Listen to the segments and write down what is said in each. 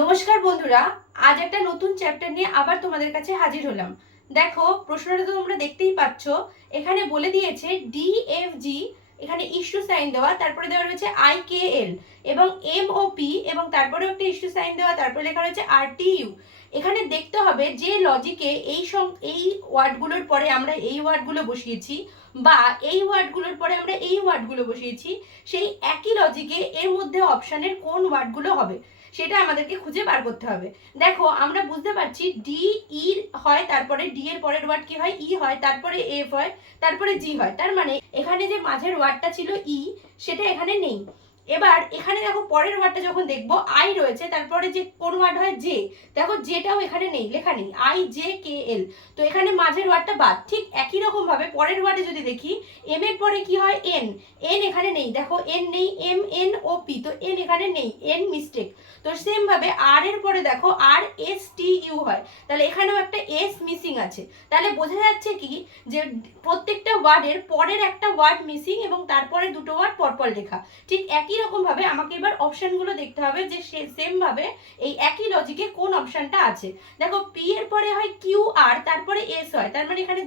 নমস্কার বন্ধুরা, আজ একটা নতুন চ্যাপ্টার নিয়ে আবার তোমাদের কাছে হাজির হলাম। দেখো প্রশ্নটা তো তোমরা দেখতেই পাচ্ছ, এখানে বলে দিয়েছে DFG, এখানে ইস্যু সাইন দেওয়া, তারপরে দেওয়া রয়েছে IKL এবং MOP এবং তারপরেও একটা ইস্যু সাইন দেওয়া, তারপরে লেখা রয়েছে RTU। এখানে দেখতে হবে যে লজিকে এই ওয়ার্ডগুলোর পরে আমরা এই ওয়ার্ডগুলো বসিয়েছি বা এই ওয়ার্ডগুলোর পরে আমরা এই ওয়ার্ডগুলো বসিয়েছি, সেই একই লজিকে এর মধ্যে অপশানের কোন ওয়ার্ডগুলো হবে সেটা আমাদেরকে খুঁজে বার করতে হবে। দেখো আমরা বুঝতে পারছি ডি ই হয়, তারপরে ডি এর পরের ওয়ার্ড কি হয়, ই হয়, তারপরে এফ হয়, তারপরে জি হয়। তার মানে এখানে যে মাঝের ওয়ার্ডটা ছিল ই, সেটা এখানে নেই। এবার এখানে দেখো পরের ওয়ার্ডটা যখন দেখবো আই রয়েছে, তারপরে যে কোন ওয়ার্ড হয় জে, দেখো জেটাও এখানে নেই, লেখা নেই, IJKL। তো এখানে মাঝের ওয়ার্ডটা বাদ। ঠিক একই রকম ভাবে পরের ওয়ার্ডে যদি দেখি এম এর পরে কি হয় এন, এন এখানে নেই, দেখো এন নেই, MNOP, তো এন এখানে নেই, এন মিস্টেক। তো সেম ভাবে আর এর পরে দেখো RSTU হয়, তাহলে এখানেও একটা এস মিসিং আছে। তাহলে বোঝা যাচ্ছে কি যে প্রত্যেকটা ওয়ার্ডের পরের একটা ওয়ার্ড মিসিং এবং তারপরে দুটো ওয়ার্ড পরপর লেখা। ঠিক একই রকম ভাবে আমাকে এবার অপশনগুলো দেখতে হবে যে সেম ভাবে এই একই লজিকে কোন অপশনটা আছে। দেখো পি এর পরে হয় QR, তারপরে এস হয়, তার মানে এখানে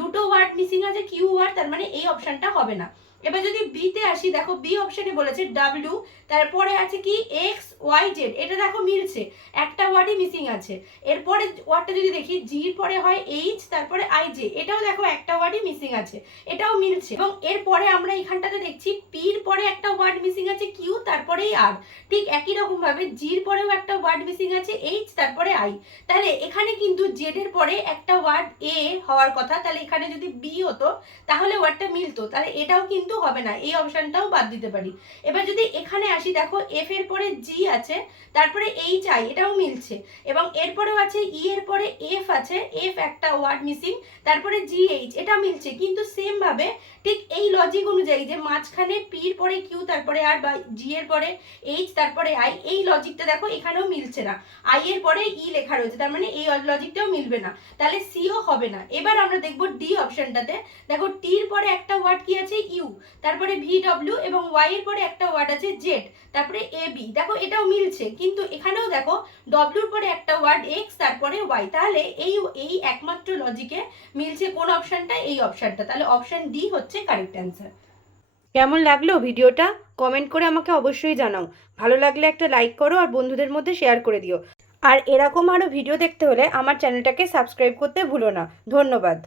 দুটো ওয়ার্ড মিসিং আছে, কিউ ওয়ার্ড, তার মানে এই অপশনটা হবে না। এবার যদি বিতে আসি, দেখো বি অপশনে বলেছে W, তারপরে আছে কি XYZ, এটা দেখো মিলছে, একটা ওয়ার্ডই মিসিং আছে। এরপরে ওয়ার্ডটা যদি দেখি জির পরে হয় H, তারপরে IJ, এটাও দেখো একটা ওয়ার্ডই মিসিং আছে, এটাও মিলছে। এবং এরপরে আমরা এখানটাতে দেখছি পির পরে একটা ওয়ার্ড মিসিং আছে কিউ, তারপরেই আর। ঠিক একই রকম ভাবে জির পরেও একটা ওয়ার্ড মিসিং আছে H, তারপরে I। তাহলে এখানে কিন্তু জেড এর পরে একটা ওয়ার্ড এ হওয়ার কথা, তাহলে এখানে যদি বি হতো তাহলে ওয়ার্ডটা মিলতো, তাহলে এটাও কিন্তু হবে না, এই অপশনটাও বাদ দিতে পারি। এবার যদি এখানে আসি, দেখো এফ এর পরে জি আছে, তারপরে HI, এটাও মিলছে। এবং এরপরেও আছে ই এর পরে এফ আছে, এফ একটা ওয়ার্ড মিসিং, তারপরে GH, এটা মিলছে। কিন্তু সেম ভাবে ঠিক এই লজিক অনুযায়ী যে মাঝখানে পির পরে কিউ, তারপরে আর, বা জি এর পরে H, তারপরে I, এই লজিকটা দেখো এখানেও মিলছে না, আই এর পরে ই লেখা রয়েছে, তার মানে এই লজিকটাও মিলবে না, তাহলে সিও হবে না। এবার আমরা দেখবো ডি অপশনটাতে, দেখো টির পরে একটা ওয়ার্ড কি আছে ইউ, তারপরে VW এবং ওয়াই এর পরে একটা ওয়ার্ড আছে জেড, তারপরে AB, দেখো এটাও মিলছে। কিন্তু এখানেও দেখো ডব্লিউর পরে একটা ওয়ার্ড এক্স, তারপরে ওয়াই, তাহলে এই একমাত্র লজিকে মিলছে কোন অপশনটা, এই অপশনটা, তাহলে অপশন ডি হচ্ছে কারেক্ট অ্যান্সার। কেমন লাগলো ভিডিওটা কমেন্ট করে আমাকে অবশ্যই জানাও। ভালো লাগলে একটা লাইক করো আর বন্ধুদের মধ্যে শেয়ার করে দিও। আর এরকম আরও ভিডিও দেখতে হলে আমার চ্যানেলটাকে সাবস্ক্রাইব করতে ভুলো না। ধন্যবাদ।